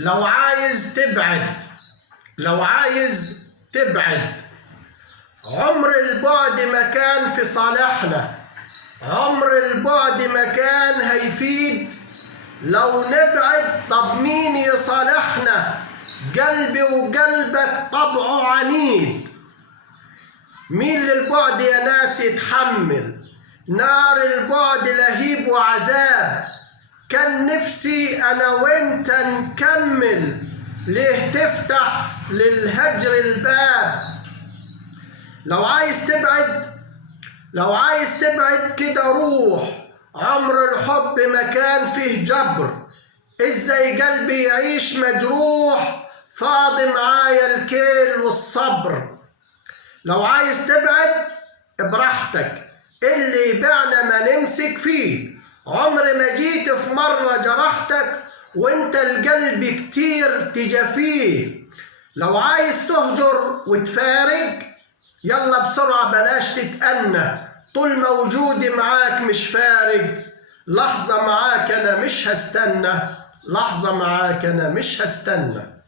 لو عايز تبعد عمر البعد ما كان في صالحنا، عمر البعد ما كان هيفيد. لو نبعد طب مين يصالحنا؟ قلبي وقلبك طبعه عنيد. مين للبعد يا ناس يتحمل؟ نار البعد لهيب وعذاب. كان نفسي أنا وإنت نكمل، ليه تفتح للهجر الباب؟ لو عايز تبعد كده روح، عمر الحب ما كان فيه جبر. ازاي قلبي يعيش مجروح، فاضي معايا الكيل والصبر. لو عايز تبعد براحتك، اللي يبيعنا ما نمسك فيه. عمر ما جيت في مرة جرحتك، وانت القلب كتير تجافيه. لو عايز تهجر وتفارق، يلا بسرعة بلاش تتأنى. طول موجودي معاك مش فارق، لحظة معاك أنا مش هستنى، لحظة معاك أنا مش هستنى.